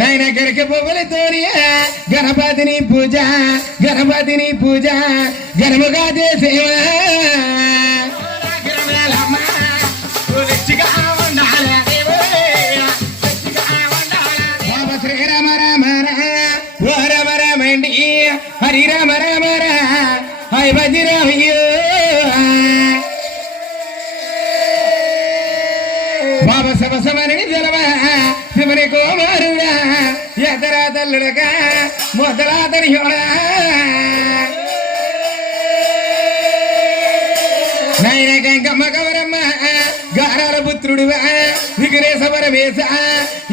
నాయన గరక పువ్వులతోని గణపతిని పూజ గణముగా చేసేవా శ్రీరామ రామ ఓ రమ రమండి హరి రామ రామ హై వజ్రమయ్యో బాబా సమసమని జలవ శివని కోమారుడా ఎదరా తల్లుడగా మొదలాతని నాయన గంగమ్మ గౌరమ్మ గారాల పుత్రుడివా విఘ్నేశ పరమేశ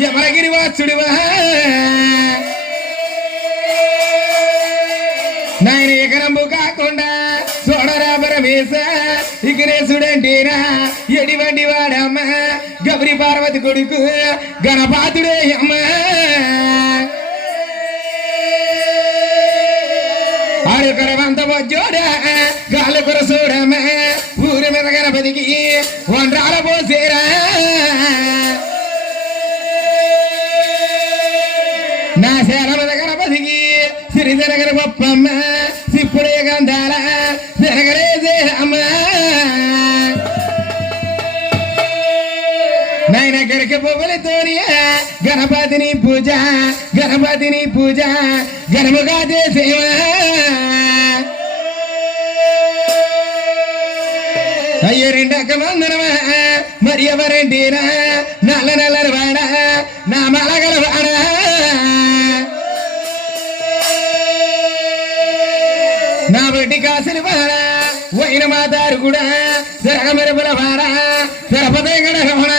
యమరగిరి వాసుడివా నాయన ఎకరంబు కాకుండా చూడరా పరమేశ విఘ్నేశుడంటేనా ఎడివండి వాడమ్మ గౌరి పార్వతి కొడుకు గణపాతుడే అమ్మ ఆడుకరవంత బొజ్జోడా గాలుకుర చూడమ్మ ఊరి మీద గణపతికి వండ్రాల పోసేరా నా శేల మీద గణపతికి సిరిజనగర గొప్పమ్మ సిప్పుడే గంధాల జనగరేసే అమ్మ నాయన గరక పువ్వులతోని గణపతిని పూజ గణముగా చేసేవా అయ్యో రెండక వందనమా మరి ఎవరంటేనా నల్లని వాడా నా మలగల వాడా నా బట్టి కాసులు వాడా వైన మాతారు కూడా జరగమెరుపుల వాడా జరపదగడ రమణ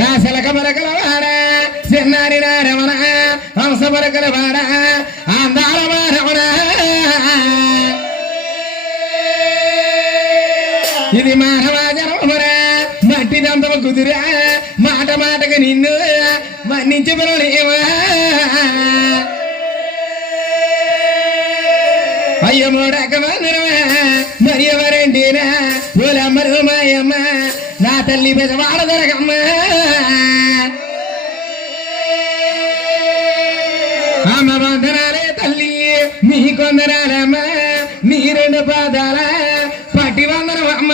నా శలక మరకల వాడా చిన్నారి నా రమణ హంస మరకల వాడా అందాల రమణ ఇది మానవ జనమరా మట్టి దంతమ కుదురా మాట మాటగా నిన్ను మన్నించి పిల్లలేవా అయ్య మూడక వందనమా మరి ఎవరంటేనా ఓలమ్మరు మాయమ్మ నా తల్లి పెదవాడ దొరకమ్మ అమ్మ వందనాలే తల్లి నీ కొందనాలమ్మ నీ రెండు పాదాల పట్టి వందనమ్మ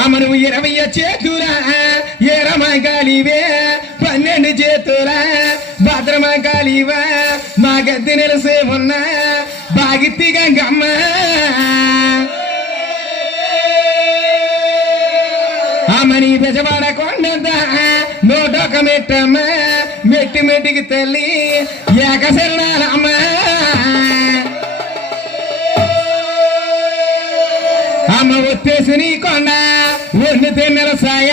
అమ్మను 20 చేతులా ఏరమా కాలివే 12 చేతులా భద్రమా కాలివా మా గద్దె నెలసే ఉన్నా బాగిత్తి గంగమ్మ అమ్మని బెజవాడ కొండంత నోటొక మెట్టమ్మ మెట్టికి తల్లి ఏకశరణాలమ్మ అమ్మ ఒత్తేసి నీ కొండ ఒన్ను తెన్నెల సాయ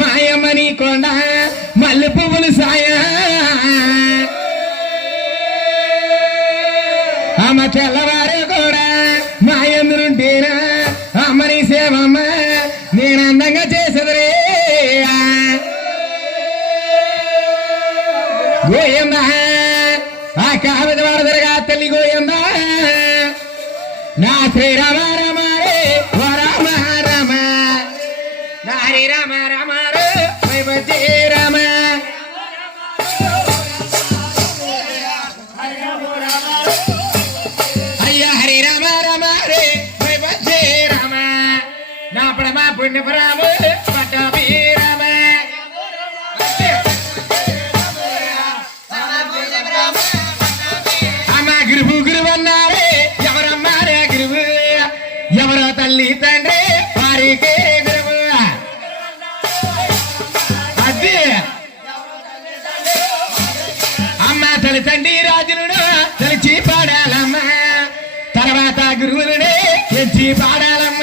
మాయమ్మ నీ కొండ మల్లె పువ్వులు సాయ అమ్మ తెల్లవారే కూడా మాయందురుంటేనా అమ్మ నీ సేవమ్మ నేను అందంగా చేసేదరే గోయమ్మ ఆ కావిద వాడదరగా తల్లి గోయమ్మ నా శ్రీరామ రామ రే ఓ రామ రామ నా హరి రామ రామ రే వైవతే రామ అయ్యా హరి రామ రామ రే వైవతే రామ నా పరమ పుణ్యపరామ పట్టాభి రామ అమ్మ గురువు అన్నారే ఎవరమ్మారే గురువు ఎవరో తల్లి తండ్రి వారికి గురువు అది అమ్మ తల్లి తండ్రి రాజులను తలిచి పాడాలమ్మ తర్వాత గురువులనే ఎంచి పాడాలమ్మ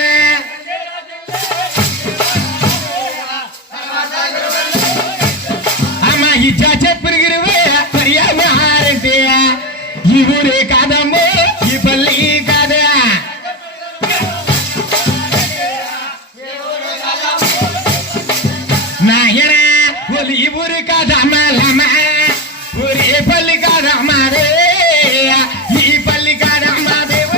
అమ్మ ఇచ్చా చెప్పులు గురువు పర్యావరణంటే ఈ ఊరే కాదమ్మో ఈ పల్లి కాదా నాయన ఒలి ఈ ఊరు కాదమ్మా ఊరే పల్లి కాదమ్మా ఈ పల్లి కాదమ్మా దేవ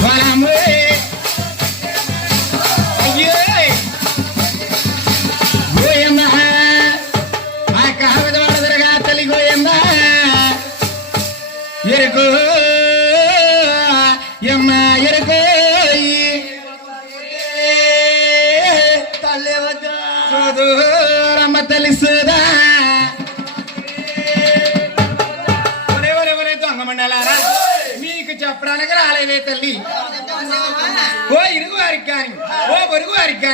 పోలాము అయ్యో గోయమ్మ ఆ కావద వడదరగా తల్లి గోయమ్మ ఎరుకు ఎమ్మ ఎరుకు రమ్మ తల్లి సుదా దొంగమండలారా మీకు చెప్పడానికి రాలేదే తల్లి ఓ ఇరుగు వారికి కానీ ఓ పొరుగు వారికి కానీ